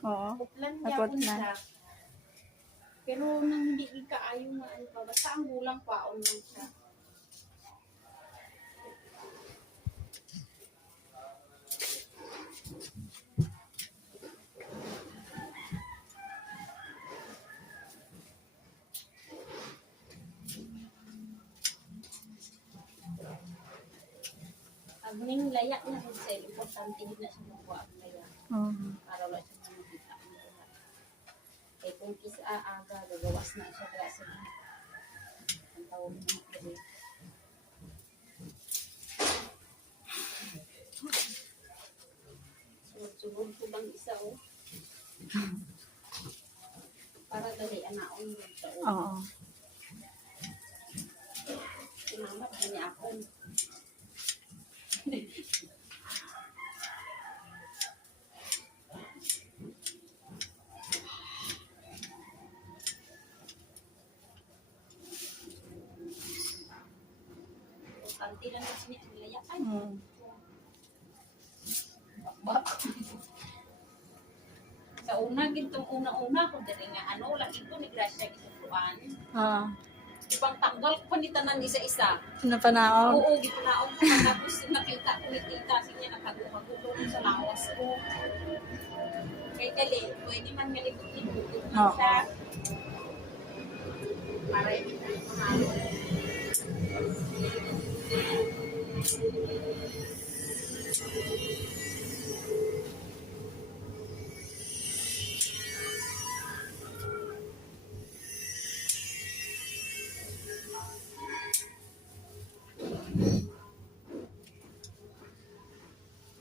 Oo. Puplan niya Napot po na. siya. Pero nang hindi kaayo nga ano pa, basta ang gulang paon lang siya. Ang ning layak niya kung sa importante na siya makuha ang layak. Para wala siya makita ang layak. Eh kung kisa aga, gagawas na siya kasi ang tawag na makuli. Sugod ko bang isa o? Para dali anaon mo siya o. Oo. Sinamat niya ako. Kanti lang na siya nilayakan. Bak. Sa una, gintong una-una, kung dali nga ano, lagi ko ni Gracia gisukuan. Ibang tanggal ko pa ni tanan isa-isa. Napanaog. Oo, gipanaog ko. Tapos nakita ko ni tita, siya nakagulo sa lawas ko. Kaya gali, pwede man malibot-libot man siya. Para hindi na pamalo.